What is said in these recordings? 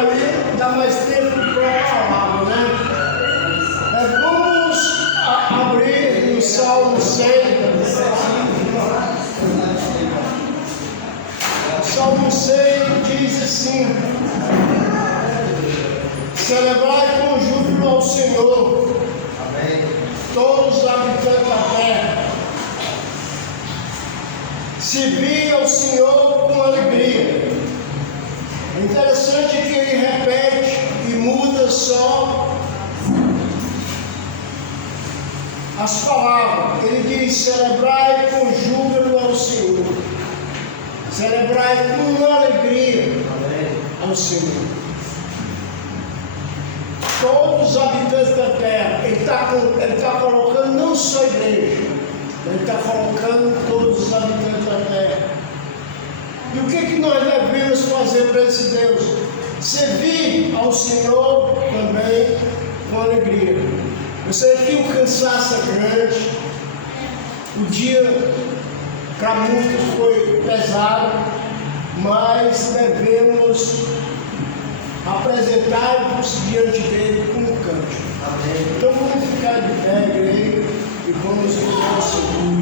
aí dá mais tempo para a palavra, né? Vamos abrir no Salmo 100. O Salmo 100 diz assim: celebrai com júbilo ao Senhor, amém, todos os habitantes da terra. Servir ao Senhor com alegria. É interessante que ele repete e muda só as palavras. Ele diz: celebrai com júbilo ao Senhor. Celebrai com alegria ao Senhor. Todos os habitantes da terra. Ele está colocando não só a igreja, ele está colocando todos os habitantes da terra. E o que nós devemos fazer para esse Deus? Servir ao Senhor também com alegria. Eu sei que o cansaço é grande, o dia para muitos foi pesado, mas devemos apresentar-nos diante dele com um cântico. Então vamos ficar de pé, igreja, e vamos louvar o Senhor.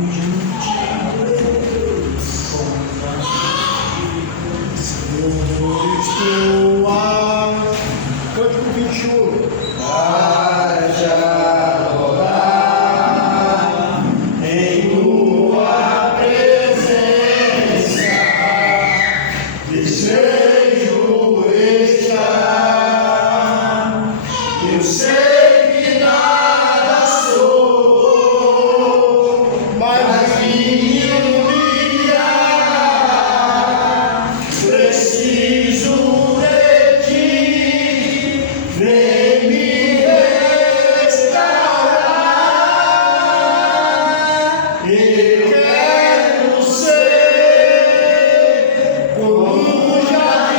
Estou a cântico 21. Haja rolar em tua presença, desejo estar. Eu sei que nada sou, mas me humilhar. Preciso de ti, vem me restaurar. Eu quero ser como um jardim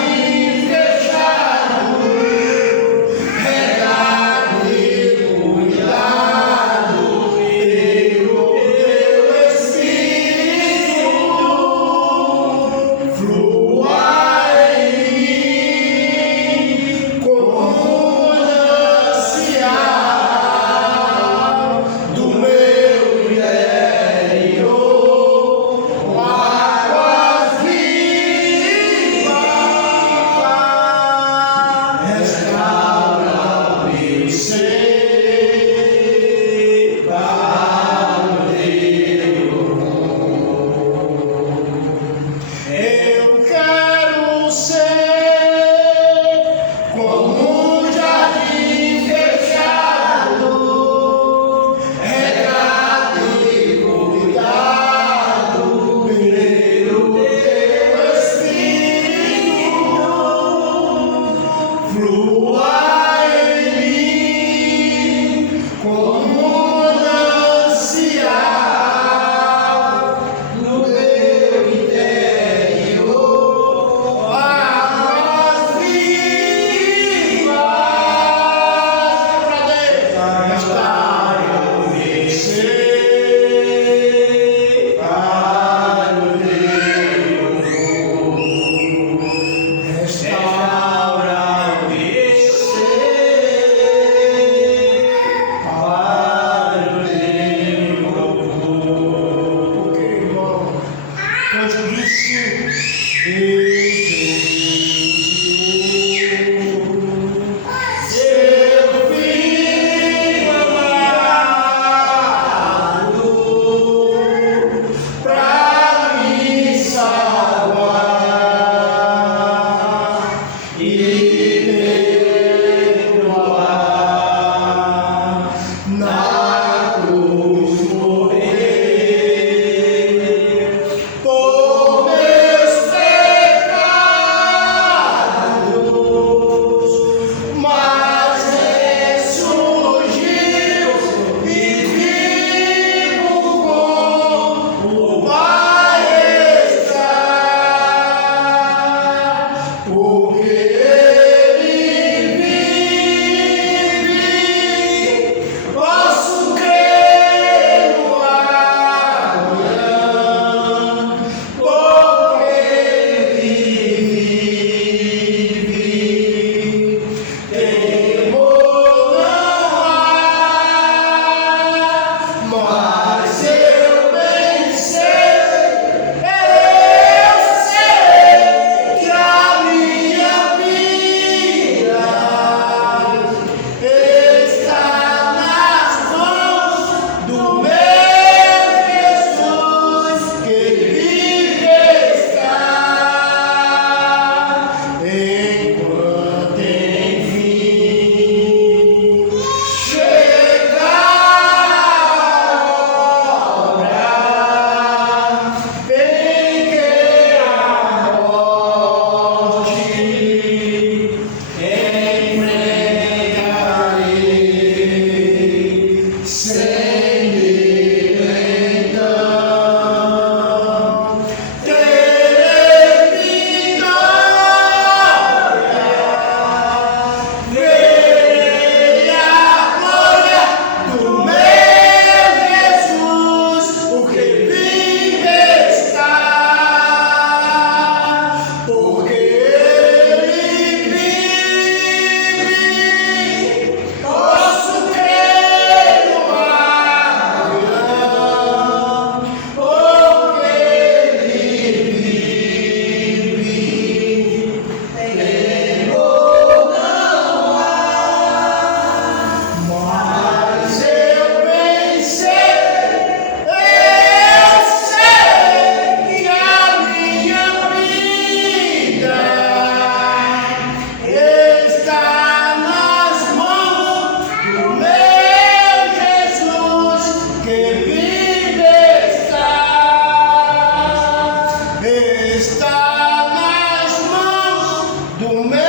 do meu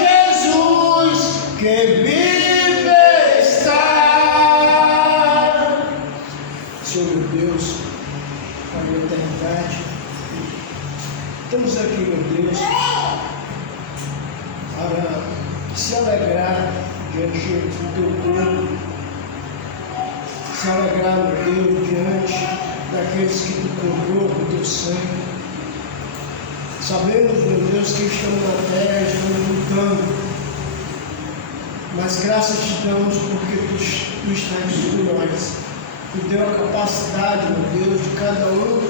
Jesus que vive está. Senhor Deus, para a eternidade, estamos aqui, meu Deus, para se alegrar diante do teu povo, se alegrar, meu Deus, diante daqueles que tu comprou com teu sangue. Sabemos, meu Deus, que estamos na terra, estamos lutando, mas graças te damos porque tu estás sobre nós. Tu deu a capacidade, meu Deus, de cada um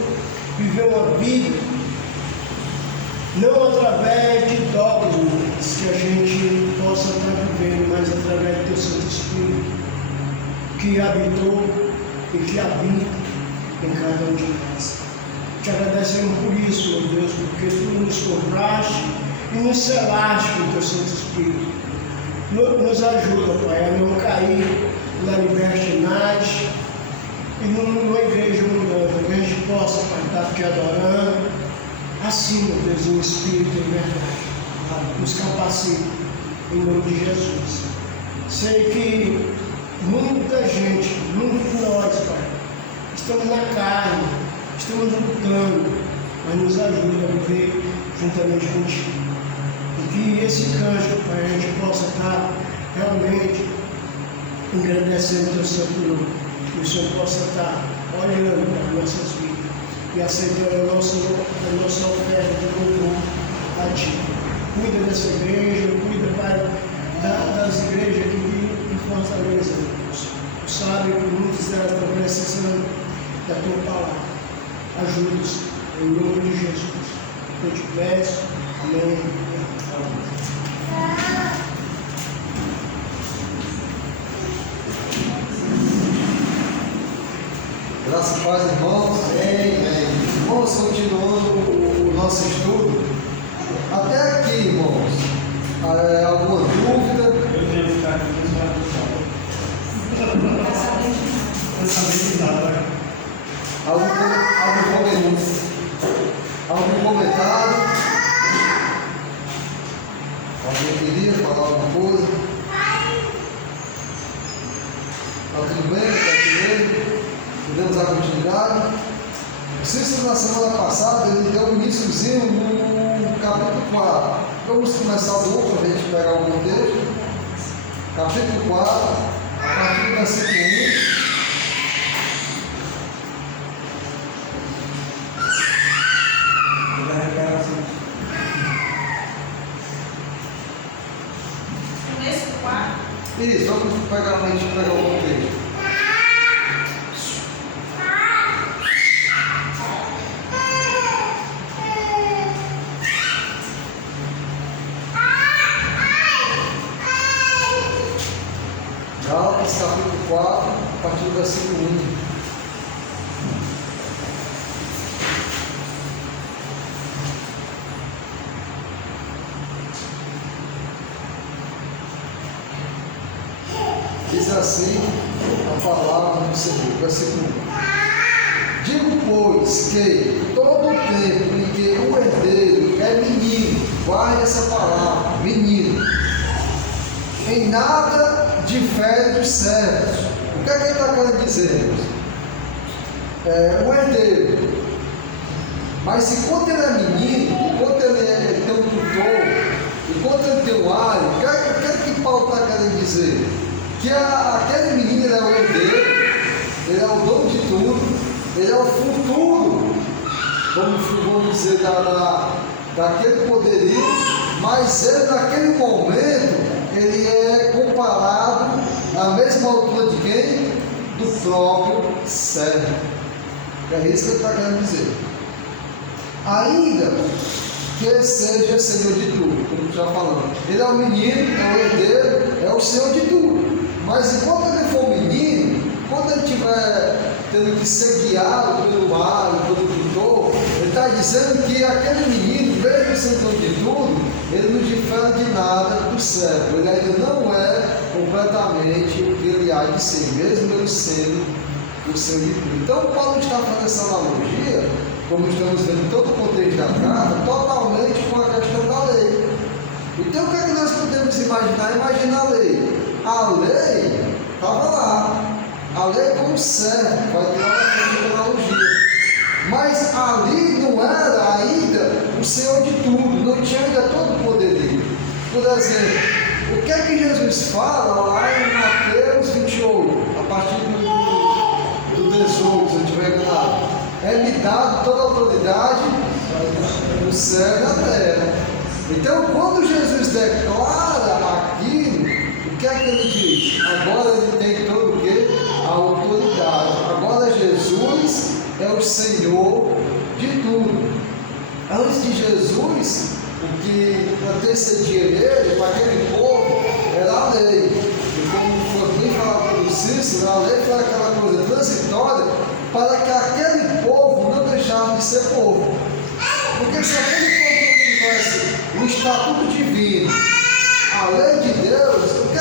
viver uma vida, não através de dogmas que a gente possa estar vivendo, mas através do teu Santo Espírito, que habitou e que habita em cada um de nós. Te agradecemos por isso, meu Deus, porque tu nos compraste e nos selaste com o teu Santo Espírito. Nos ajuda, Pai, a não cair na libertinagem e numa igreja mundana, que a gente possa, Pai, estar te adorando, assim, meu Deus, em espírito e verdade. Nos capacita, em nome de Jesus. Sei que muita gente, muitos de nós, Pai, estamos na carne, estamos lutando, mas nos ajuda a viver juntamente contigo. E que esse canto, Pai, a gente possa estar realmente engrandecendo o teu santo nome. Que o Senhor possa estar olhando para as nossas vidas e aceitando a nossa oferta de louvor a Ti. Cuida dessa igreja, cuida, Pai, das igrejas aqui em Fortaleza, Deus. Tu sabe que muitos delas estão precisando da Tua palavra. Ajuda-os em nome de Jesus. Eu te peço. Amém. Graças a Deus, irmãos. Vamos continuando o nosso estudo. Até aqui, irmãos. Alguma dúvida? Eu tenho que ficar aqui Algum comentário? Alguém queria falar alguma coisa? Está tudo bem? Está tudo bem? Podemos dar continuidade? O Cícero, na semana passada, ele deu um iníciozinho no capítulo 4. Vamos começar do outro para a gente pegar o contexto. Capítulo 4, a partir do versículo 1. Isso, vamos pegar o contexto. Gálatas capítulo 4, a partir do versículo 1. Diz assim a palavra do Senhor, versículo 1. Digo, pois, que todo o tempo em que o herdeiro é menino, guarde essa palavra, menino, em nada difere dos servos. O que é que ele está querendo dizer? O herdeiro. Mas enquanto ele é menino, enquanto ele tem um tutor, enquanto ele tem um alho, o que é que Paulo está querendo dizer? Que aquele menino, ele é o herdeiro, ele é o dono de tudo, ele é o futuro, vamos dizer, daquele poderio, mas ele, naquele momento, ele é comparado à mesma altura de quem? Do próprio servo. É isso que ele está querendo dizer. Ainda que ele seja senhor de tudo, como já falamos. Ele é o menino, é o herdeiro, é o senhor de tudo. Mas enquanto ele for menino, quando ele estiver tendo que ser guiado pelo ar, pelo tutor, ele está dizendo que aquele menino, mesmo sendo de tudo, ele não difere de nada do servo. Ele ainda não é completamente o que ele há de ser, mesmo ele sendo o senhor de tudo. Então, Paulo está fazendo essa analogia, como estamos vendo em todo o contexto da carta, totalmente com a questão da lei. imaginar, imagina a lei. A lei estava lá. A lei como serve, vai ter uma analogia. Mas ali não era ainda o Senhor de tudo, não tinha ainda todo o poderio. Por exemplo, o que é que Jesus fala lá em Mateus 28, a partir do 18, se eu não estiver enganado? É-me dado toda a autoridade no céu e na terra. Então, quando Jesus declara aquilo, o que é que ele diz? Agora ele tem todo o quê? A autoridade. Agora Jesus é o Senhor de tudo. Antes de Jesus, o que antecedia ele, para aquele povo, era a lei. E como foi bem falado pelo Cícero, a lei foi aquela coisa transitória para que aquele povo não deixasse de ser povo. Porque se aquele povo não tivesse o estatuto divino, a lei de Deus, o que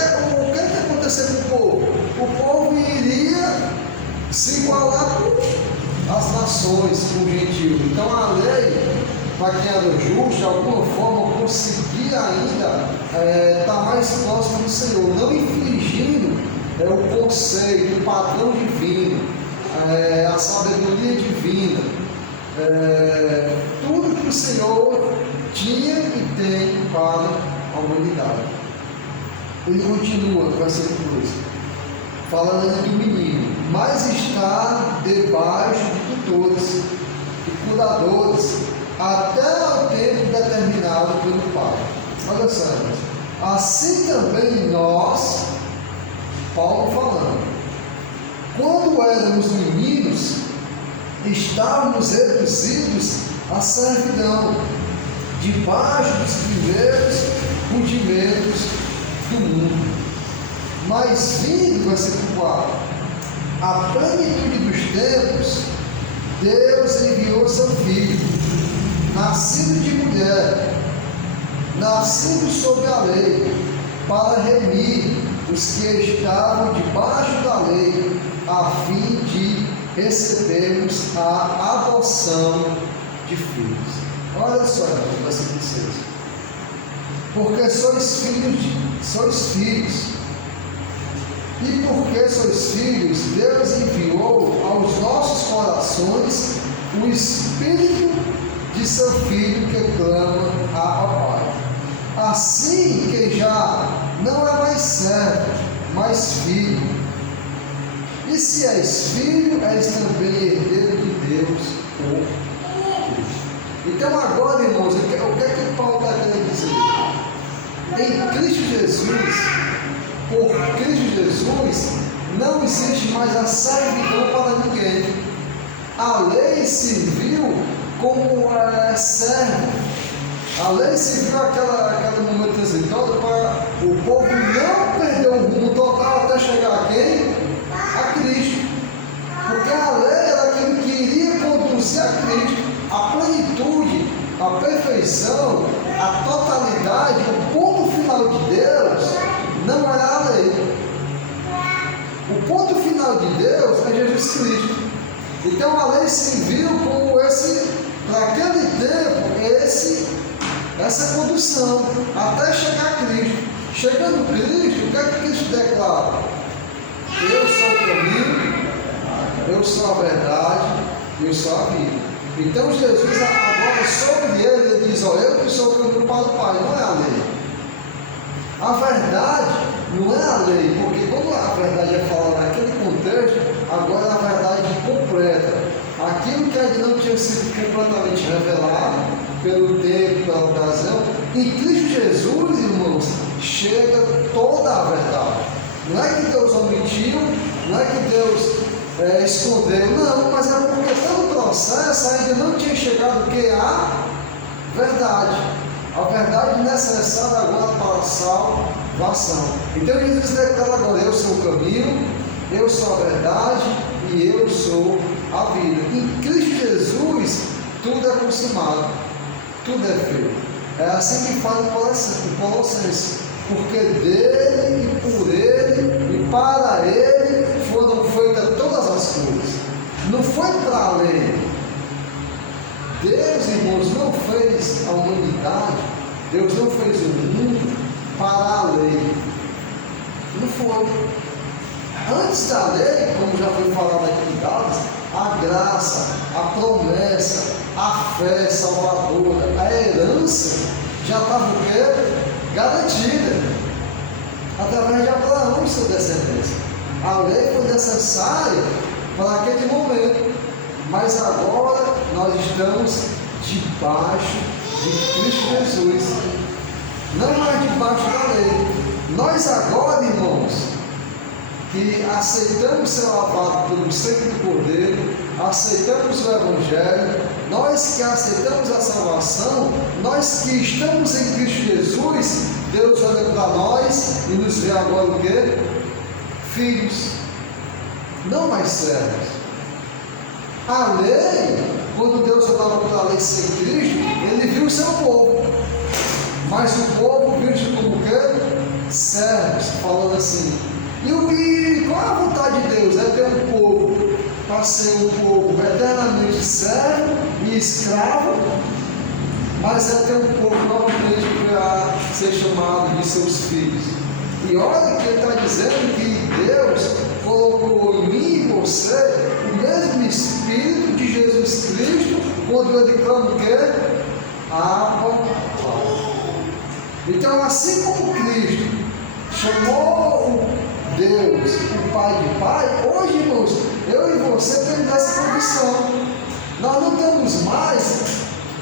aconteceu com o povo? O povo iria se igualar com as nações, com o gentio. Então a lei, para quem era justo, de alguma forma conseguia ainda estar mais próximo do Senhor, não infringindo o conceito, o padrão divino, a sabedoria divina, tudo que o Senhor tinha e tem para a humanidade. Ele continua no versículo 2, falando do menino, mas está debaixo de tutores e curadores, até o tempo determinado pelo Pai. Olha só, assim também nós, Paulo falando, quando éramos meninos, estávamos reduzidos à servidão, debaixo dos primeiros rudimentos do mundo. Mas vindo, versículo 4, a plenitude dos tempos, Deus enviou seu Filho, nascido de mulher, nascido sob a lei, para remir os que estavam debaixo da lei, a fim de recebermos a adoção de filhos. Olha só, versículo 6. Porque sois filhos. E porque sois filhos, Deus enviou aos nossos corações o Espírito de seu Filho que clama ao Pai. Assim que já não é mais servo, mas filho. E se és filho, és também herdeiro de Deus por Cristo. Então agora, irmãos, o que é que Paulo está querendo dizer? Em Cristo Jesus, por Cristo Jesus, não existe mais a servidão para ninguém. A lei serviu como servo. A lei serviu aquele momento transitório para o povo não perder o rumo total até chegar a quem? A Cristo. Porque a lei era aquilo que iria conduzir a Cristo, a plenitude, a perfeição, a totalidade, o ponto final de Deus não era a lei. O ponto final de Deus é Jesus Cristo. Então a lei serviu como para aquele tempo, essa condução, até chegar a Cristo. Chegando a Cristo, o que é que Cristo declara? Eu sou o caminho, eu sou a verdade, eu sou a vida. Então Jesus agora sobre ele diz, eu que sou o caminho para o Pai, não é a lei. A verdade não é a lei, porque quando a verdade é falada naquele contexto, agora é a verdade completa. Aquilo que ainda não tinha sido completamente revelado pelo tempo, pela ocasião, em Cristo Jesus, irmãos, chega toda a verdade. Não é que Deus omitiu, não é que Deus escondeu, não, mas é porque todo o processo ainda não tinha chegado o que? A verdade. A verdade necessária agora para a salvação. Então Jesus declara agora, eu sou o caminho, eu sou a verdade e eu sou a vida. Em Cristo Jesus, tudo é consumado, tudo é feito. É assim que fala em Colossenses. Porque dele e por ele e para ele foram feitas todas as coisas. Não foi para a lei. Deus, irmãos, não fez a humanidade, Deus não fez o mundo para a lei. Não foi. Antes da lei, como já foi falado aqui em Gálatas, a graça, a promessa, a fé salvadora, a herança já estava o quê? Garantida. Através de Abraão e sua descendência. A lei foi necessária para aquele momento. Mas agora nós estamos debaixo de Cristo Jesus. Não mais debaixo da lei. Nós agora, irmãos, que aceitamos ser lavados pelo sangue do Cordeiro, aceitamos o Evangelho, nós que aceitamos a salvação, nós que estamos em Cristo Jesus, Deus olha para nós e nos vê agora o quê? Filhos, não mais servos. A lei, quando Deus olhava para a lei sem Cristo, Ele viu o seu povo, mas o povo viu como o quê? Servos, falando assim. E qual é a vontade de Deus? É ter um povo para ser um povo eternamente servo e escravo, mas é ter um povo novamente para ser chamado de seus filhos. E olha que ele está dizendo que Deus colocou em mim e você o mesmo Espírito de Jesus Cristo, quando ele clama o quê? Abba, Pai. Então, assim como Cristo chamou Deus, o Pai de Pai, hoje, irmãos, eu e você temos essa condição. Nós não temos mais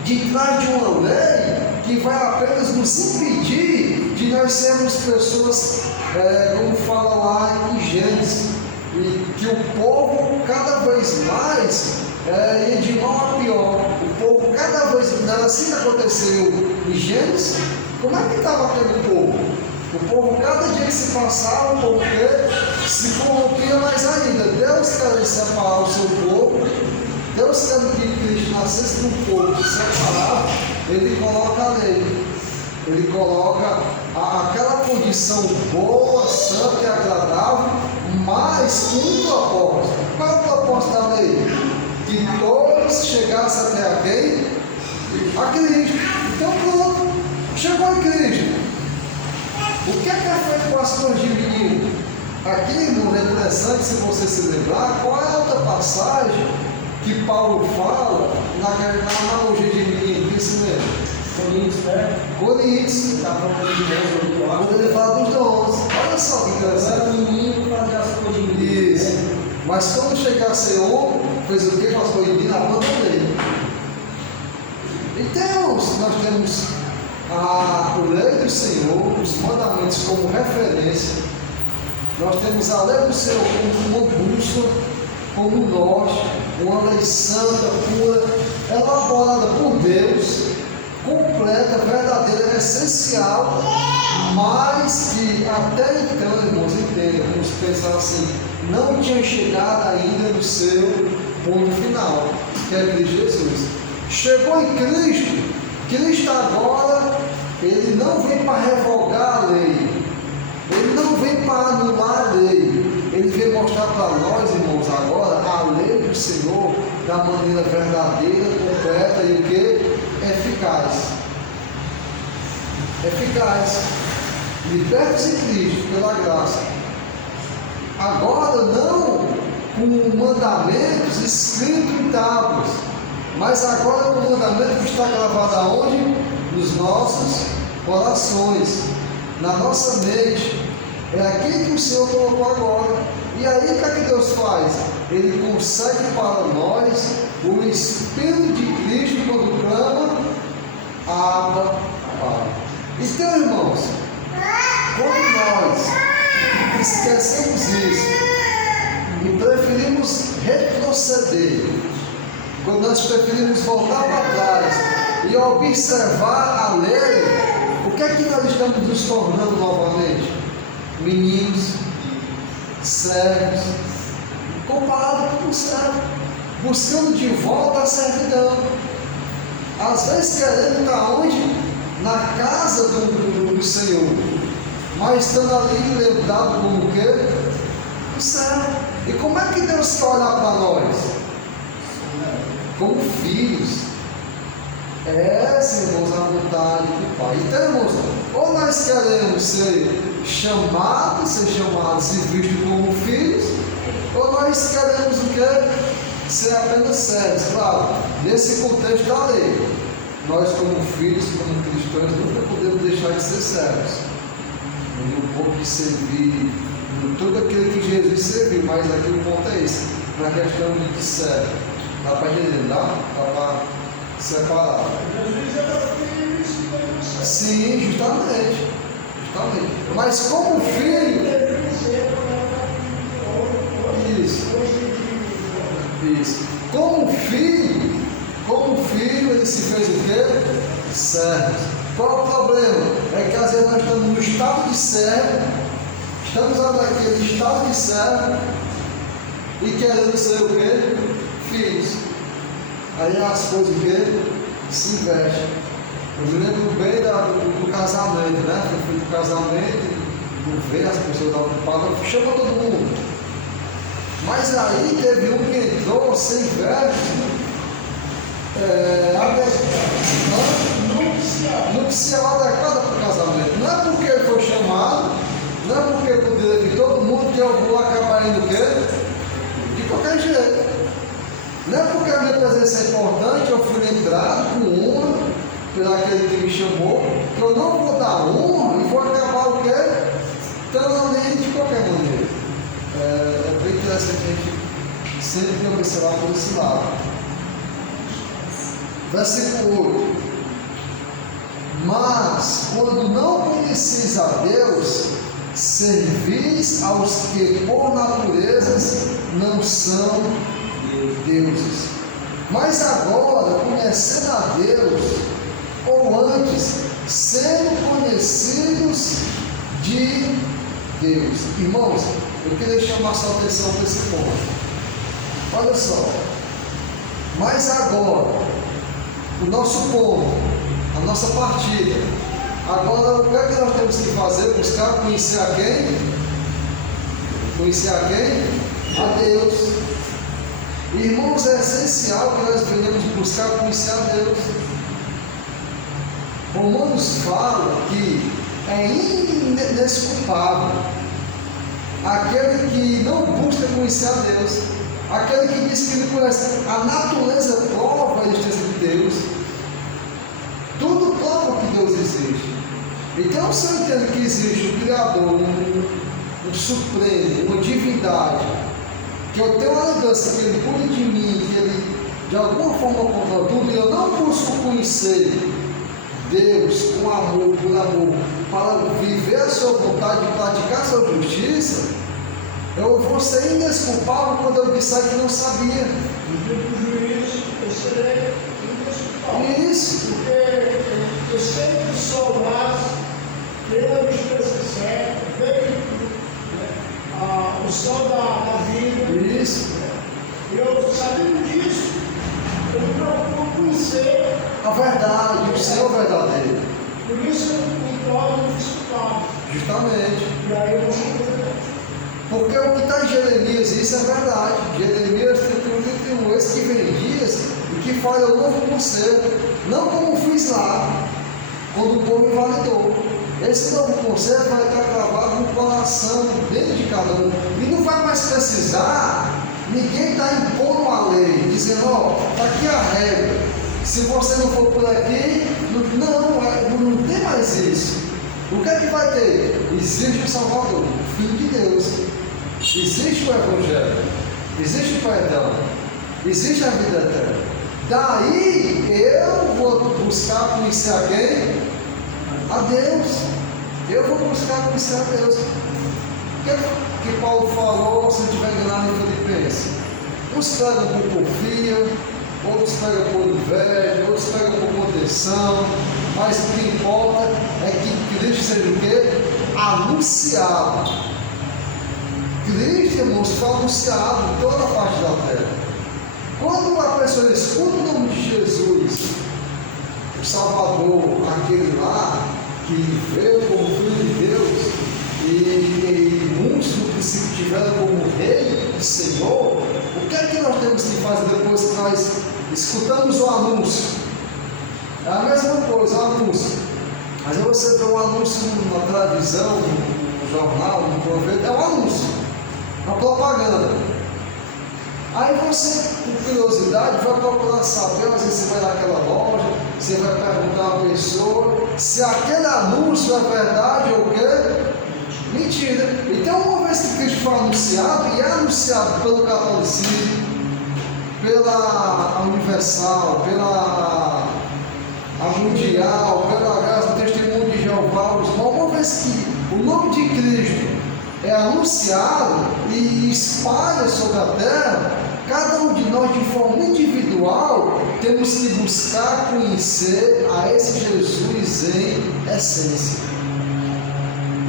de trás de uma lei que vai apenas nos impedir de nós sermos pessoas, como fala lá em Gênesis, e que o povo cada vez mais ia de mal a pior. O povo cada vez mais, assim aconteceu em Gênesis. Como é que estava aquele povo? O povo, cada dia que se passava, o povo se corrompia mais ainda. Deus quer separar o seu povo. Deus quer que Cristo nascesse num povo separado. Ele coloca a lei. Ele coloca aquela condição boa, santa e agradável, mas com um propósito. Qual é o propósito da lei? Que todos chegassem até a quem? A Cristo. Então pronto, chegou em Cristo. O que é feito com as cores de menino? Aqui, irmão, é interessante, se você se lembrar, qual é a outra passagem que Paulo fala na analogia de menino? Quem se lembra? Coríntios, né? Coríntios. Quando ele fala dos dons. Olha só que interessante. Era menino para fazer as coisas de menino. Isso. Mas quando chegar a ser homem, fez o que com as coisas de menino? Abandonei. Então, nós temos a lei do Senhor, os mandamentos como referência. Nós temos a lei do Senhor como uma bússola, como norte, uma lei santa, pura, elaborada por Deus, completa, verdadeira, essencial, mas que até então, irmãos, entendem, vamos pensar assim, não tinha chegado ainda no seu ponto final, que é Cristo Jesus. Chegou em Cristo. Cristo agora, ele não vem para revogar a lei, ele não vem para anular a lei, ele vem mostrar para nós, irmãos, agora a lei do Senhor da maneira verdadeira, completa e o que? Eficaz. Eficaz. Libertos em Cristo pela graça. Agora não com mandamentos escritos em tábuas, mas agora o mandamento que está gravado aonde? Nos nossos corações, na nossa mente. É aqui que o Senhor colocou agora. E aí o que é que Deus faz? Ele concede para nós o Espírito de Cristo quando clama, Abba, Pai. Então, irmãos, quando nós esquecemos isso e preferimos retroceder, quando nós preferimos voltar para trás e observar a lei, o que é que nós estamos nos tornando novamente? Meninos, servos, comparado com o servo, buscando de volta a servidão. Às vezes querendo estar onde? Na casa do Senhor, mas estando ali lembrado como o quê? O servo. E como é que Deus quer olhar para nós? Como filhos. Essa, irmãos, a vontade do Pai. Então, irmãos, ou nós nós queremos ser chamados e vistos como filhos, ou nós queremos o quê? Ser apenas servos. Claro, nesse contexto da lei, nós como filhos, como cristãos, nunca podemos deixar de ser servos. No ponto de servir, em tudo aquilo que Jesus serviu, mas aqui o ponto é esse, na questão de servo. Dá para entender, dá? Dá para separar. Sim, justamente. Mas como filho, isso. Como filho, ele se fez o quê? Servo. Qual o problema? É que às vezes nós estamos no estado de servo, estamos naquele estado de servo e querendo ser o quê? Filhos. Aí as coisas o quê? Se investem. Eu me lembro bem do casamento, né? Eu fui pro casamento, não veio, as pessoas estavam ocupadas, chama todo mundo. Mas aí teve um que entrou sem verbo, nupcial adequada para o casamento. Não é porque ele foi chamado, não é porque poderia vir todo mundo que eu vou acabar indo o quê? De qualquer jeito. Não é porque a minha presença é importante, eu fui lembrado com honra por aquele que me chamou, que eu não vou dar honra e vou acabar o quê? Estando ali de qualquer maneira. É bem interessante a gente sempre observar por esse lado. Versículo 8. Mas, quando não conheceis a Deus, servis aos que por natureza não são deuses. Mas agora, conhecendo a Deus, ou antes, sendo conhecidos de Deus. Irmãos, eu queria chamar sua atenção para esse ponto. Olha só. Mas agora, o nosso povo, a nossa partida, agora o que é que nós temos que fazer? Buscar conhecer a quem? Conhecer a quem? A Deus. Irmãos, é essencial que nós venhamos buscar conhecer a Deus. Romanos fala que é inesculpável aquele que não busca conhecer a Deus, aquele que diz que não conhece a natureza, prova a existência de Deus. Tudo prova que Deus existe. Então, se eu entendo que existe um Criador, um Supremo, uma divindade, que eu tenho uma lembrança que Ele cuida de mim, que Ele de alguma forma controla tudo, e eu não busco conhecer Deus com amor, por amor, para viver a sua vontade e praticar a sua justiça, eu vou ser indesculpável quando eu disser que não sabia. No dia do juízo, eu serei indesculpável. Isso. Porque eu sempre sou mais pela justiça certa, veio o sol da vida. Isso. Eu, sabendo disso, eu me preocupo em ser A verdade, o Senhor verdadeiro. Por isso eu me torno desculpado. Justamente. E aí eu vou chover. Porque o que está em Jeremias, isso é verdade. Jeremias 31, esse que vem dias e que fala o novo conselho. Não como fiz lá, quando o povo invalidou. Esse novo conselho vai estar gravado no coração, dentro de cada um. E não vai mais precisar, ninguém está impondo a lei, dizendo, ó, está aqui a regra. Se você não for por aqui, não tem mais isso. O que é que vai ter? Existe o Salvador, o Filho de Deus. Existe o Evangelho. Existe o perdão. Existe a vida eterna. Daí eu vou buscar conhecer a quem? A Deus. Eu vou buscar conhecer a Deus. O que Paulo falou, se eu estiver enganado em Filipenses? Uns pegam por porfia, outros pegam por inveja, outros pegam por contenção, mas o que importa é que Cristo seja o quê? Anunciado. Cristo, irmãos, foi anunciado em toda a parte da terra. Quando a pessoa escuta o nome de Jesus, o Salvador, aquele lá, que veio como Filho de Deus, e muitos no princípio tiveram como Rei e Senhor, o que é que nós temos que fazer depois que nós escutamos o anúncio? É a mesma coisa, o anúncio. Mas aí você vê um anúncio na televisão, no jornal, no panfleto, é um anúncio, uma propaganda. Aí você, por curiosidade, vai procurar saber, às vezes você vai naquela loja, você vai perguntar a uma pessoa se aquele anúncio é verdade ou o quê? Mentira. Então, uma vez que Cristo foi anunciado, e é anunciado pelo catolicismo, pela Universal, pela a Mundial, pela graça do Testemunho de Jeová, uma vez que o nome de Cristo é anunciado e espalha sobre a terra, cada um de nós, de forma individual, temos que buscar conhecer a esse Jesus em essência,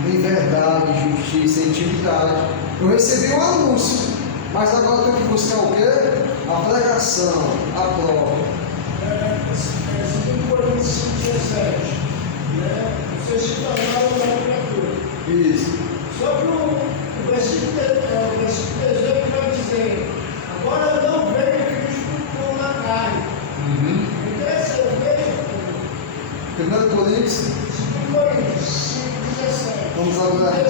em verdade, justiça e intimidade. Eu recebi um anúncio, mas agora eu tenho que buscar o quê? A pregação, a prova. Segundo Coríntios 5,17, né? Vocês se tornaram uma criatura. Isso. Só que o versículo 18 vai dizer: agora eu não vejo Cristo como na carne. Então esse eu vejo. 1 Coríntios. 2 Coríntios 5,17. Vamos agora.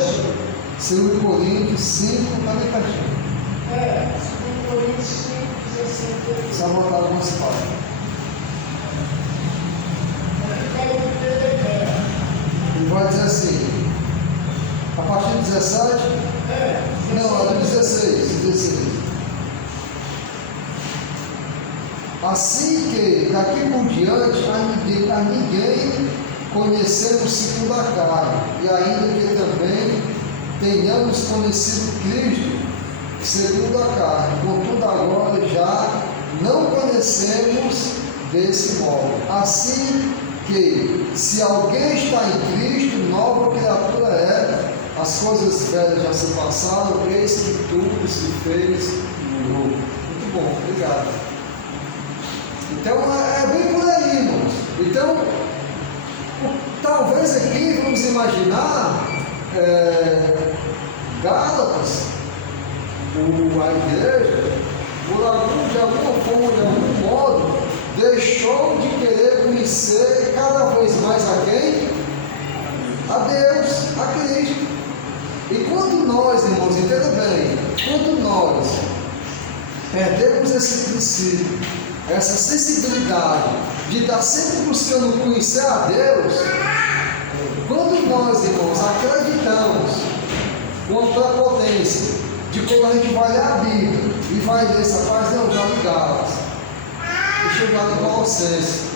2 Coríntios 5, está bem pertinho. 2 Coríntios 5,17. Só voltar algumas páginas. Ele vai dizer assim, a partir do 17? Não, é do 16. Assim que daqui por diante a ninguém conhecemos segundo a carne, e ainda que também tenhamos conhecido Cristo segundo a carne, contudo agora já não conhecemos desse modo. Assim que, se alguém está em Cristo, nova criatura é, as coisas velhas já se passaram, eis que tudo se fez novo. Muito bom, obrigado. Então é bem por aí, irmãos. Então, talvez aqui vamos imaginar Gálatas, a igreja, de alguma forma, de algum modo, deixou de querer conhecer cada vez mais a quem? A Deus, a Cristo. E quando nós, irmãos, entenda bem, quando nós perdemos esse princípio, essa sensibilidade de estar sempre buscando conhecer a Deus, quando nós, irmãos, acreditamos com a prepotência de quando a gente vai ler a Bíblia e vai ler essa parte, não, já li Gálatas, e chegar no Colossenses,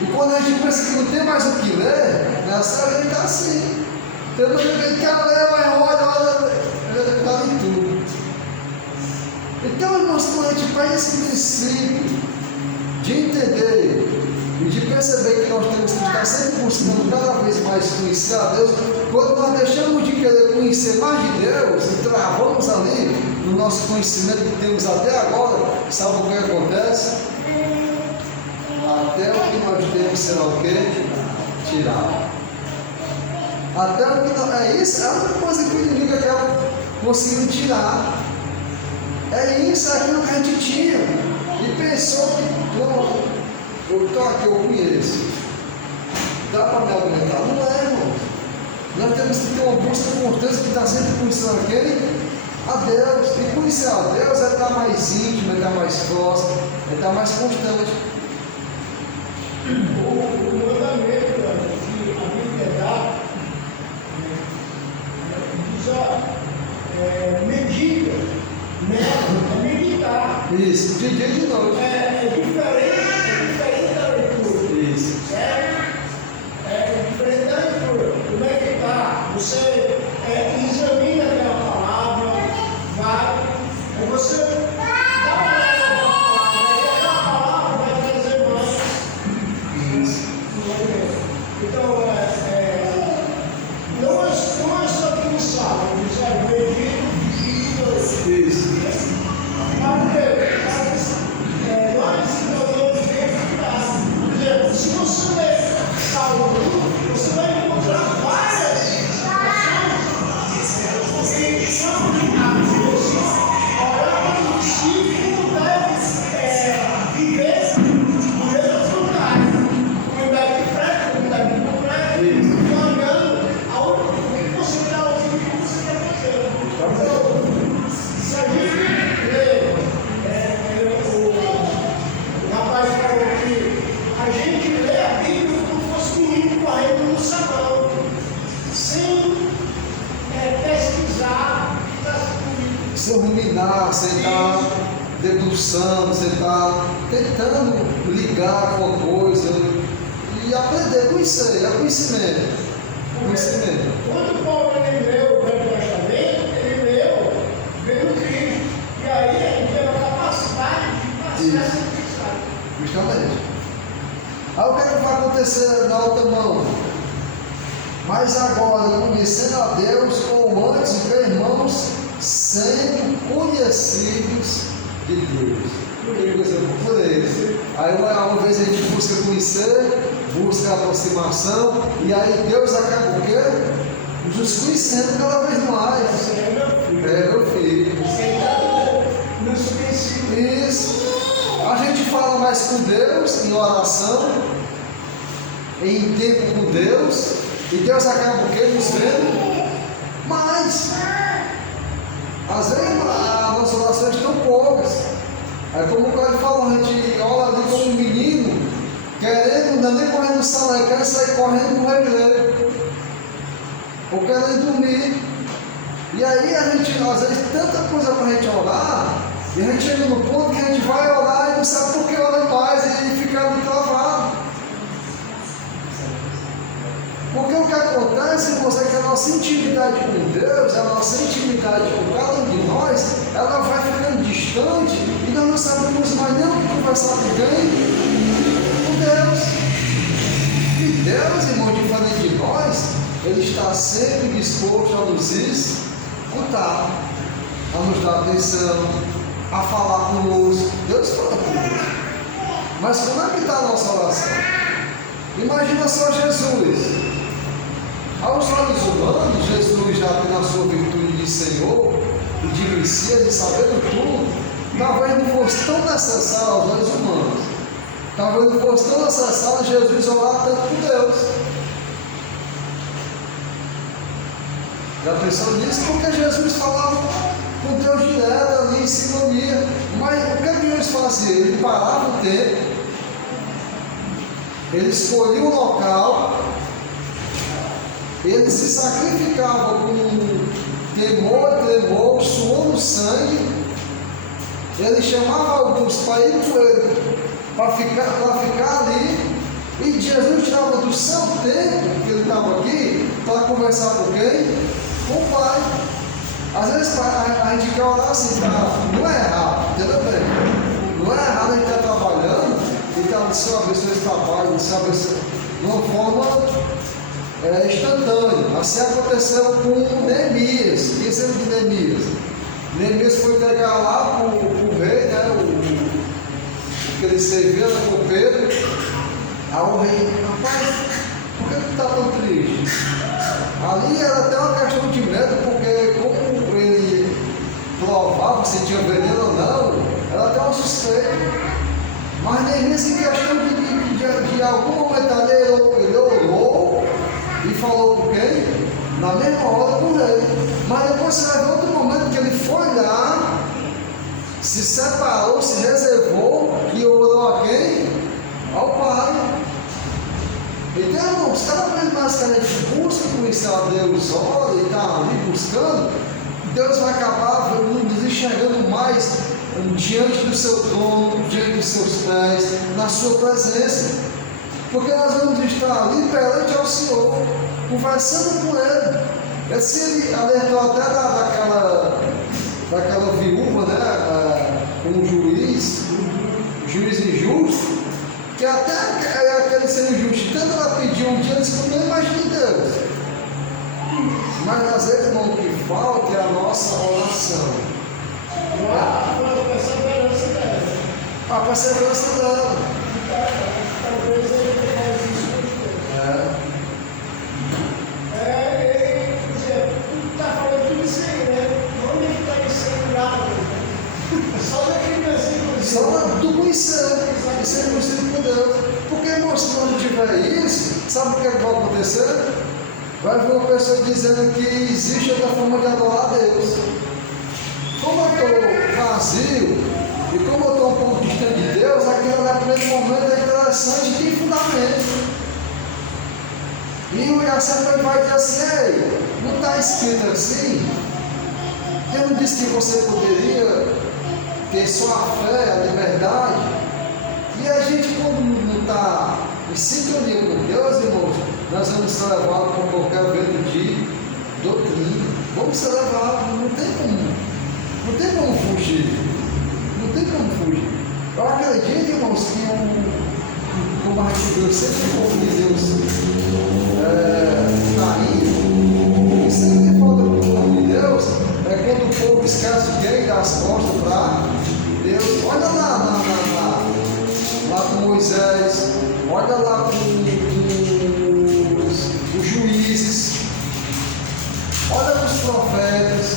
e quando a gente pensa que não tem mais o que ler, nessa hora ele está assim, tem muita gente que quer ler, mas olha, ele está em tudo. Então, irmãos, quando a gente perde esse princípio de entender e de perceber que nós temos que estar sempre buscando cada vez mais conhecer a Deus, quando nós deixamos de querer conhecer mais de Deus e travamos ali no nosso conhecimento que temos até agora, sabe o que acontece? Até o que nós temos será o quê? Tirado. Até o que nós... É isso, é a única coisa que o inimigo acaba conseguindo tirar. É isso, é aquilo que a gente tinha. E pensou que, pronto, eu estou aqui, eu conheço. Dá para me alimentar? Não é, irmão. Nós temos que ter uma busca constante que está sempre conhecendo quem? A Deus. E conhecer a Deus é estar mais íntimo, é estar mais próximo, é estar mais constante. O mandamento de a Bíblia dá, diz, medita, é meditar. Isso, de dia e de noite. É diferente da leitura. Isso. É diferente da leitura. Como é que está? Você examina aquela palavra, vai, aí você dá uma olhada na palavra, e aquela palavra vai trazer mais. Então, não é só que não sabe, mas é medito e dois. Isso. Por exemplo, se você ler Salmo, você vai encontrar várias sem ruminar, sem estar debruçando, sem estar tentando ligar com a coisa e aprender, conhecer, é conhecimento. Conhecimento. Quando Paulo ele leu o Velho Testamento, ele leu vendo Cristo. E aí ele teve a capacidade de passar essa mensagem. Justamente. Aí o que vai acontecer na outra mão? Mas agora, conhecendo a Deus, ou antes, irmãos, sendo conhecidos de Deus. Por eles. Aí uma vez a gente busca conhecer, busca aproximação, e aí Deus acaba o quê? Nos conhecendo cada vez mais. É meu filho. Nos conhecidos. Isso. A gente fala mais com Deus em oração, em tempo com Deus, e Deus acaba o quê? Nos vendo. Mas, às vezes, as nossas orações estão poucas. Aí, como o Cláudio falou, a gente ora ali como um menino, querendo, não é nem correndo no salão, quer sair correndo no recreio, ou querendo dormir. E aí, a gente, às vezes, tanta coisa para a gente orar, e a gente chega no ponto que a gente vai orar e não sabe por que ora mais e fica ali travado. Porque o que acontece, irmãos, é que a nossa intimidade com Deus, a nossa intimidade com cada um de nós, ela vai ficando distante e nós não sabemos mais nem o que conversar com quem? Com Deus. E Deus, irmão, diferente de nós, Ele está sempre disposto a nos escutar, a nos dar atenção, a falar conosco. Deus fala conosco. Mas como é que está a nossa oração? Imagina só Jesus. Aos olhos humanos, Jesus já tem a sua virtude de Senhor e de Messias e sabendo tudo, talvez não fosse tão necessário aos olhos humanos. Talvez não fosse tão necessário Jesus orar tanto com Deus. Já pensou nisso? Porque Jesus falava com Deus direto ali em sintonia. Mas o que Jesus fazia? Ele parava o tempo, ele escolhia um local, ele se sacrificava com temor e tremor, suando sangue. Ele chamava alguns para ir com ele, para ficar ali. E Jesus tirava do seu tempo, que ele estava aqui, para conversar com quem? Com o Pai. Às vezes a gente quer orar assim, não é errado, entendeu bem? Não é errado a gente estar trabalhando e estar no seu abençoe esse trabalho, no seu abençoe de uma forma instantânea. Assim aconteceu com Neemias. Quem se lembra de Neemias? Neemias foi entregar lá para o rei, né, o que ele servia na copeira. Aí o rei, rapaz, por que tu está tão triste? Ali era até uma questão de medo, porque como ele provava se tinha veneno ou não, era até uma suspeita. Mas Neemias, em questão de algum momento ali, ele orou e falou com quem? Na mesma hora com o rei. Mas depois você vai ver outro momento que ele foi lá, se separou, se reservou e orou a quem? Ao Pai. Então, irmãos, cada vez mais que a gente busca conhecer a Deus, ora e está ali buscando, Deus vai acabar nos enxergando mais diante do seu trono, diante dos seus pés, na sua presença. Porque nós vamos estar ali perante ao Senhor, conversando com Ele. Se ele alertou até daquela viúva, né, com o juiz injusto, que até aquele ser injusto, tanto ela pediu um dia, eles não imaginam Deus. Mas às vezes, irmão, o que falta é a nossa oração. A perseverança dela. Talvez ele faz isso tu está falando tudo isso aí, né? Onde é que está isso nada? Só naquele versículo. Só tu conhecer, ser conhecido por Deus. Porque, irmão, se não tiver isso, sabe o que vai acontecer? Vai vir uma pessoa dizendo que existe outra forma de adorar a Deus. Como eu estou vazio e como eu estou um pouco distante de Deus, aquilo naquele momento é interessante e tem fundamento. E o Yacema vai dizer assim, ei, não está escrito assim? Eu não disse que você poderia ter só a fé, a liberdade. E a gente, quando não está em sintonia com Deus, irmãos, nós vamos ser levados por qualquer vento de doutrina. Vamos ser levados, não tem como fugir. Não tem como fugir. Eu acredito, irmãos, que como a gente Deus sempre como que Deus está indo, e sempre falta para o povo de Deus, é quando o povo esquece de quem dá as costas para Deus. Olha lá com Moisés, olha lá com os juízes, olha com os profetas,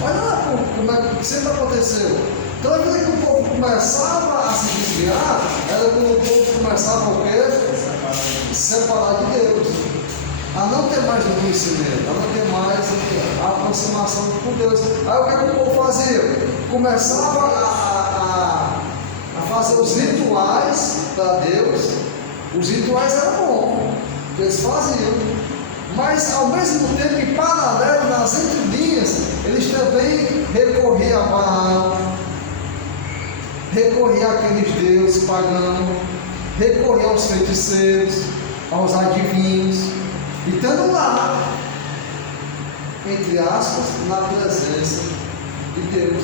olha lá como é que sempre aconteceu. Toda vez que o povo começava a se desviar, era quando o povo começava o quê? Separar de Deus, a não ter mais o conhecimento, a não ter mais a aproximação com Deus. Aí o que o povo fazia? Começava a fazer os rituais para Deus. Os rituais eram bons, que eles faziam, mas ao mesmo tempo, em paralelo, nas entrelinhas, eles também recorriam a Baal, recorriam àqueles deuses pagãos, recorriam aos feiticeiros, aos adivinhos, e estando lá, entre aspas, na presença de Deus.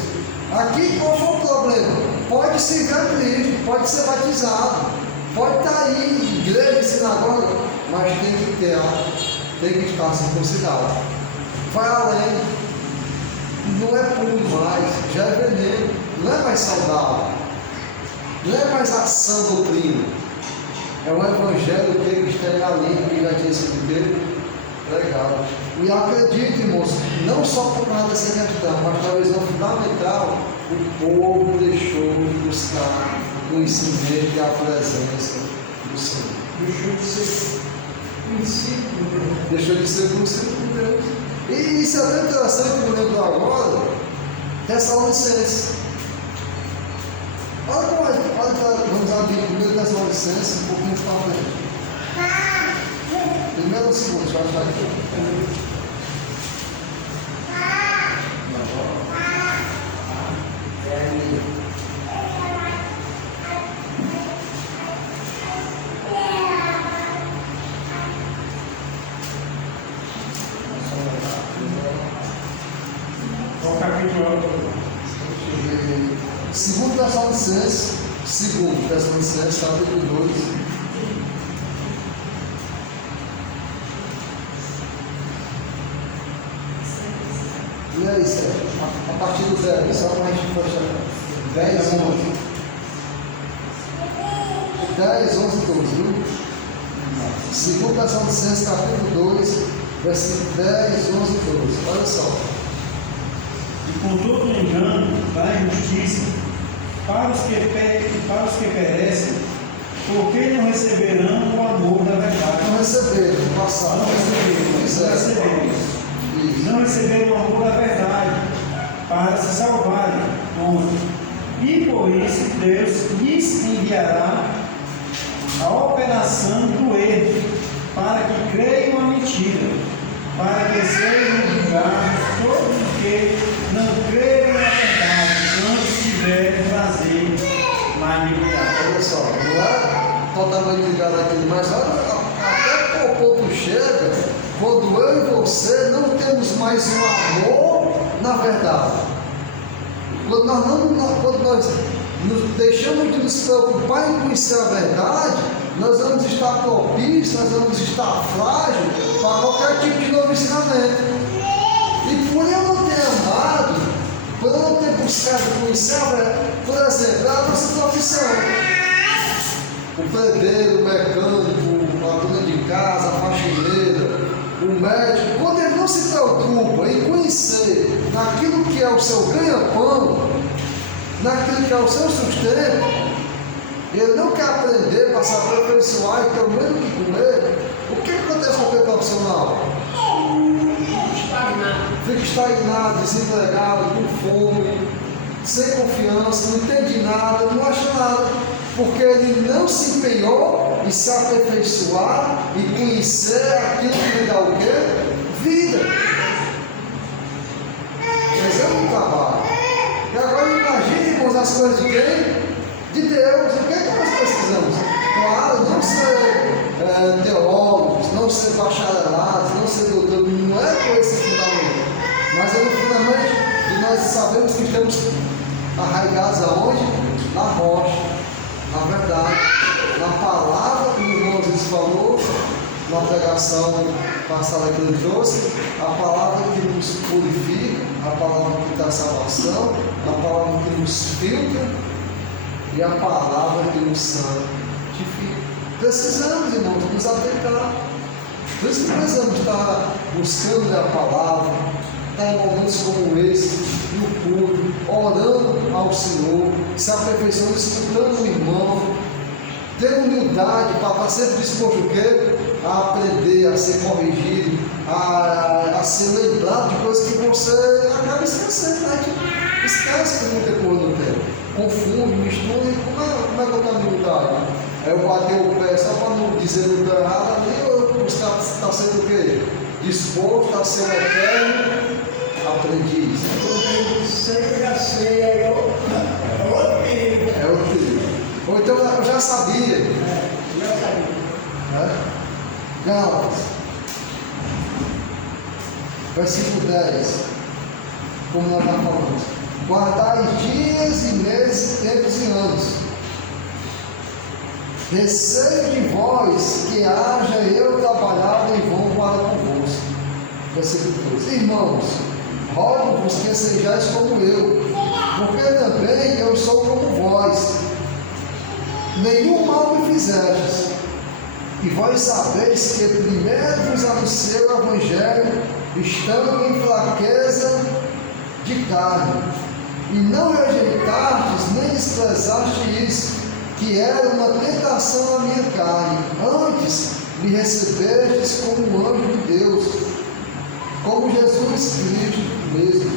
Aqui qual foi o problema? Pode servir a Cristo, pode ser batizado, pode estar aí em igreja, sinagoga, mas tem que estar circuncidado. Vai além, não é puro mais, já é veneno, não é mais saudável, não é mais a sã doutrina. É um evangelho que está ali, que já tinha sido pregado. E acredito, irmãos, não só por causa dessa questão, mas talvez não fundamental, o povo deixou de buscar o conhecimento e a presença do Senhor. Deixou de ser princípio. Deixou de ser conhecido por Deus. E isso é tão interessante que eu lembro agora, Tessalonicenses. Olha como vamos abrir 1 Tessalonicenses um pouquinho para frente. Primeiro ou segundo, deixa eu achar aqui. Qual capítulo? Segundo Tessalonicenses, capítulo 2. E aí, Sérgio, a partir do 10, só para a gente fechar. 10, 11. 10, 11, 12, viu? Segundo Tessalonicenses, capítulo 2, versículo 10, 11 e 12. Olha só. E com todo engano da injustiça, para os que perecem, porque não receberão o amor da verdade. Não receberam, no passado. Não receberam o amor da verdade, para se salvarem. E por isso Deus lhes enviará a operação do erro, para que creiam a mentira, para que sejam julgados todos os que não creem na verdade, antes tiverem prazer na iniquidade. Olha só, não é totalmente ligado àquilo, mas olha, até o ponto chega, quando eu e você não temos mais um amor na verdade. Quando nós nos deixamos de nos preocupar em conhecer a verdade, nós vamos estar propícios, nós vamos estar frágeis para qualquer tipo de novo ensinamento. E por eu não ter amado, por eu não ter buscado conhecer a verdade, por exemplo, é a nossa profissão. O pedreiro, o mecânico, a dona de casa, a faxineira, o médico, quando ele não se preocupa em conhecer naquilo que é o seu ganha-pão, naquilo que é o seu sustento, ele não quer aprender para se aperfeiçoar e ter o mesmo que comer, o que acontece com o profissional? Fica estagnado, desempregado, com fome, sem confiança, não entende nada, não acha nada, porque ele não se empenhou em se aperfeiçoar e conhecer aquilo que lhe dá o quê? Vida. as coisas de quem? De Deus. O que é que nós precisamos? Claro, não ser teólogos, não ser bacharelados, não ser doutores, não é com esse fundamento. Mas é o fundamento de nós sabemos que estamos arraigados aonde? Na rocha, na verdade, na palavra que o irmão Moses falou, na pregação passada que ele trouxe, a palavra que nos purifica, a palavra que dá salvação, a palavra que nos filtra e a palavra que nos santifica. Precisamos, irmãos, nos atentar. Por isso que precisamos estar buscando a palavra, estar em momentos como esse, no culto, orando ao Senhor, se aperfeiçoando, escutando o irmão, ter humildade para estar sempre disposto o quê? A aprender, a ser corrigido, a ser lembrado de coisas que você acaba esquecendo, né? Esquece que não tem coisa no tempo. Confunde, mistura e como é que eu estou na humildade? Aí eu bater o pé só para não dizer que eu estou errado, ali eu está sendo o quê? Disposto, está sendo eterno, aprendiz. Sempre já sei, é outro perigo. É o perigo. Ou então eu já sabia. Já sabia. Gálatas, versículo 10, como nós já falamos: guardai dias e meses, tempos e anos. Receio de vós que haja eu trabalhado em vão para convosco. Versículo 12: irmãos, rogo-vos que sejais como eu, porque também eu sou como vós. Nenhum mal me fizestes. E vós sabeis que primeiro vos anunciei o Evangelho, estando em fraqueza de carne, e não rejeitastes nem desprezastes isso, que era uma tentação na minha carne. Antes me recebestes como um anjo de Deus, como Jesus Cristo mesmo.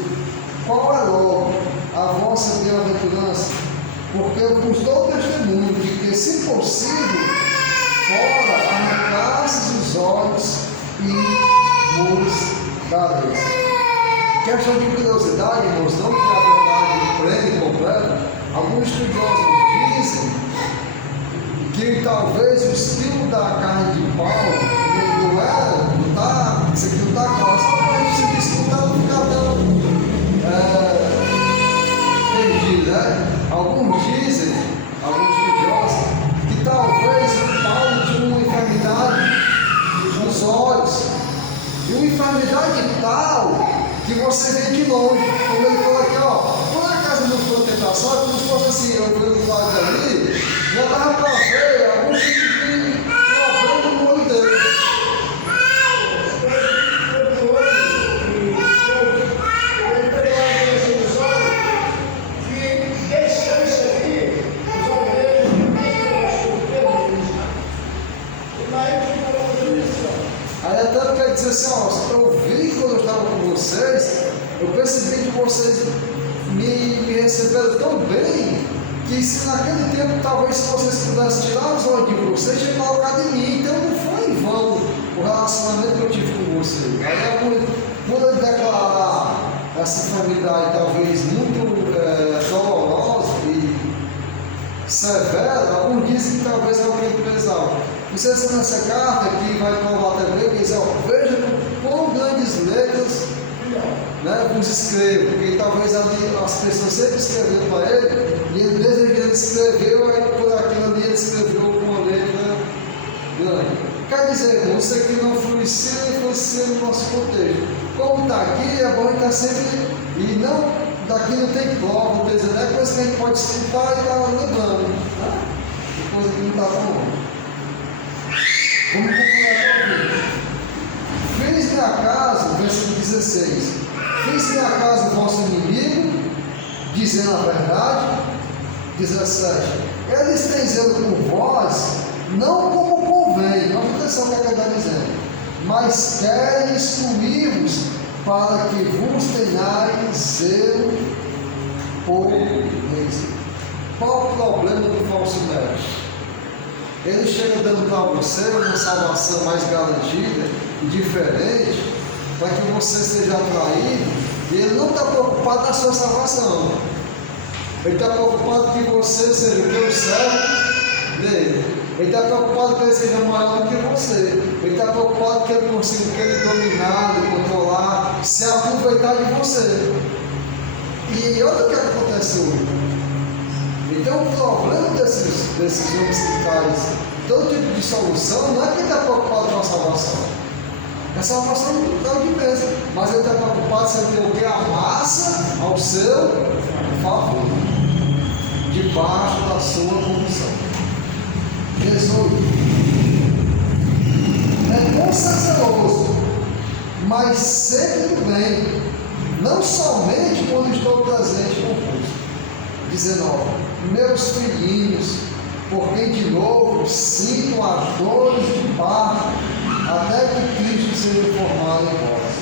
Qual é logo a vossa bem-aventurança? Porque eu vos dou testemunho de que, se possível, fora arrancastes os olhos e vos dareis. Questão de curiosidade, irmãos, não que é a verdade plena e completa. Alguns estudiosos dizem que talvez o espírito da carne de Paulo não está, isso aqui não está claro, só para a gente se disputar, não ficar tão perdido, né? Alguns dizem, alguns estudiosos, que talvez o Paulo tinha uma enfermidade nos olhos, e uma enfermidade tal que você vê de longe, como ele falou aqui, ó, por acaso não foi tentação, é como se fosse assim, eu vendo do lado ali, já dava para ver algum tipo de problema no olho dele. Aí até eu quero dizer assim, ó, eu vi quando eu estava com vocês, eu percebi que vocês me receberam tão bem, que se naquele tempo talvez se vocês pudessem tirar os olhos de vocês, tinham colocado em mim, então não foi em vão o relacionamento que eu tive com vocês. Aí quando eu declarar essa enfermidade talvez muito dolorosa e severa, alguns dizem que talvez é um pouco pesado. Você nessa carta que vai provar também, que diz, ó, veja com grandes letras, né, vos escrevo, porque talvez ali as pessoas sempre escreveram para ele, e ele desde que ele escreveu, aí por aquilo ali ele escreveu com uma letra grande. Quer dizer, isso aqui não influencia no nosso contexto. Como está aqui, é bom estar sempre, e não, daqui não tem prova, não tem dizendo, é coisa que a gente pode escutar e estar lembrando, né? Coisa que não está tão longe. Vamos completar o vídeo. Fiz-me acaso, versículo 16, fiz-me acaso o vosso inimigo, dizendo a verdade. 17, eles têm zelo por vós, não como convém, não atenção o que ele está dizendo, mas querem excluir-vos para que vos tenhais zelo por eles. Qual o problema do falso mestre? Ele chega dando para você uma salvação mais garantida e diferente, para que você seja atraído, e ele não está preocupado na sua salvação. Ele está preocupado que você seja o que o servo dele. Ele está preocupado que ele seja maior do que você. Ele está preocupado que ele consiga que ele dominar, ele controlar, se aproveitar de você. E olha o que acontece hoje. Então o problema desses homens que trazem todo tipo de solução não é que ele está preocupado com a salvação. A salvação não está de mesa, mas ele está preocupado se ele tem o que? A massa ao seu favor, debaixo da sua condição. 18. É bom ser zeloso, mas sempre do bem, não somente quando estou presente convosco. 19. Meus filhinhos, por quem de novo sinto as dores de parto, até que Cristo seja formado em vós.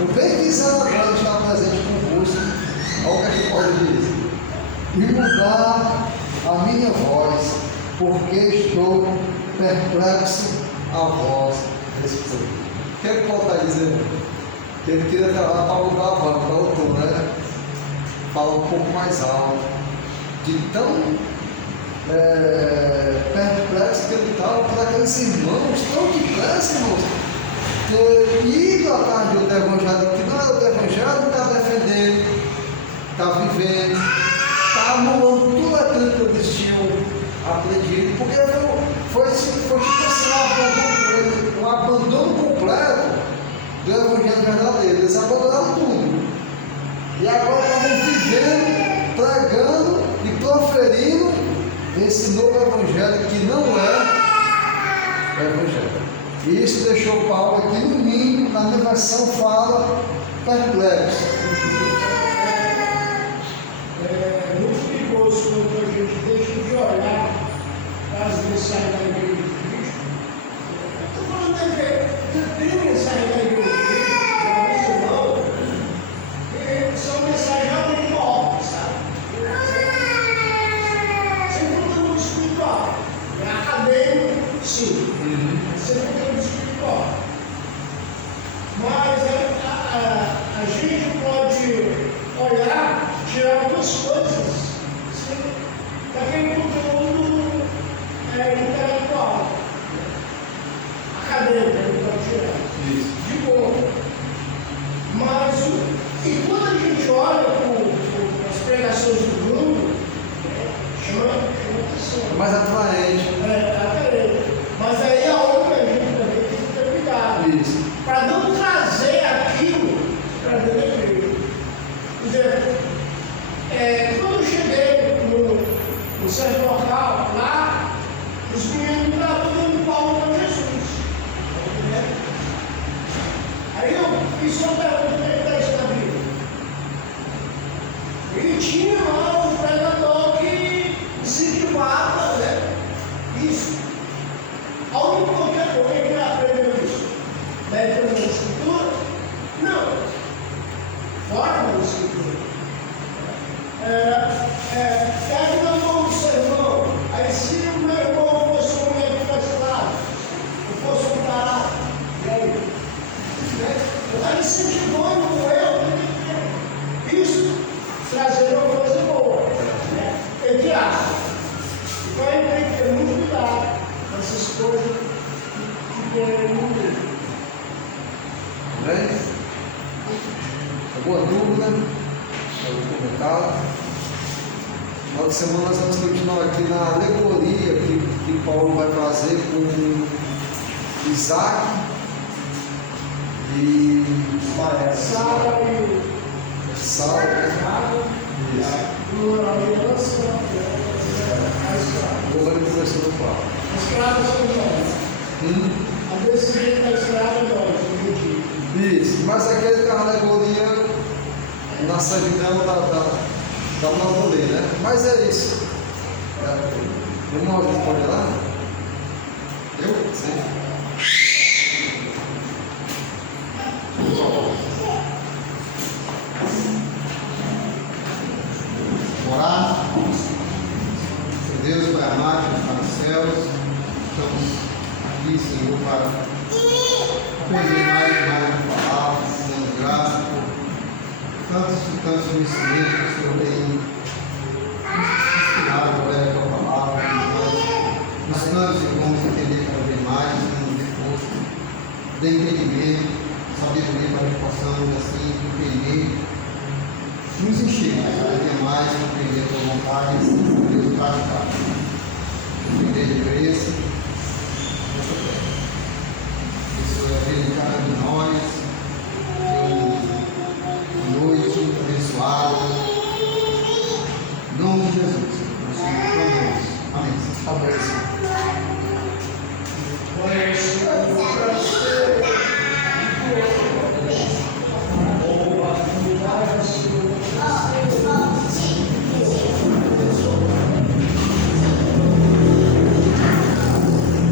Eu bem quiser agora estar presente convosco, olha o que a gente pode dizer, e mudar a minha voz, porque estou perplexo a voz respeito. O que é que Paulo está dizendo? Que ele queria estar lá para mudar a voz, para o autor, né? Fala um pouco mais alto, de tão perplexo que ele estava por aqueles irmãos tão diversos, irmãos, ter ido atrás do evangelho, que não era do evangelho, está defendendo, está vivendo, está anulando tudo aquilo que eles tinham aprendido, porque foi tipo assim, um abandono completo do evangelho verdadeiro. Eles abandonaram tudo e agora estavam vivendo, pregando e proferindo esse novo evangelho que não é evangelho. E isso deixou Paulo aqui no mínimo, na minha versão fala, perplexo. É muito perigoso quando a gente deixa de olhar para as mensagens da igreja de Cristo. Estou falando da igreja, tem mensagem da igreja de Cristo, para você não, que são mensagens realmente novas, sabe? Sem conteúdo espiritual. É acadêmico, sim. Sem conteúdo espiritual. Mas a gente pode olhar, tirar duas coisas daquele conteúdo intelectual, acadêmico, pode tirar. De boa. Mas, e quando a gente olha para as pregações do mundo, chama atenção. Mais atraente. Atraente. Mas aí é onde a gente também tem que ter cuidado. Isso. Para não trazer aquilo para dentro da igreja. Por exemplo, quando eu cheguei no certo local, lá, os meninos estavam dando Paulo para Jesus. Aí eu fiz uma pergunta para ele da Bíblia. Ele tinha lá um pregador que incentivava, né? Isso. A única coisa que ele aprendeu isso? Deve ter uma escritura? Não. Fora da escritura. Pega na mão do seu irmão. Aí se o meu irmão fosse um mulher que fosse claro, ou fosse um tarado, e aí? Eu estava incentivando eu, isso, trazer uma coisa boa, entre aspas. Então a gente tem que ter muito cuidado com essas coisas que tem no mundo. Amém? Alguma dúvida? Algum comentário? No final de semana nós vamos continuar aqui na alegoria que Paulo vai fazer com Isaac e Sara e Sara. Isso. Agora ele começou no papo. As escravas são nós. A decisão da escrava é nós, Isso, mas aquele que é a alegoria na servidão da nova lei, né? Mas é isso. Vamos responder lá? Eu? Sim. Orar. Deus, Pai amado, para os céus, estamos aqui, Senhor, para aprender mais a palavra, dando graça por tantos conhecimentos que o Senhor tem dê entendimento, sabedoria para que possamos assim entender, nos encher cada dia mais, compreender a tua vontade, saber praticar. Entender de graça.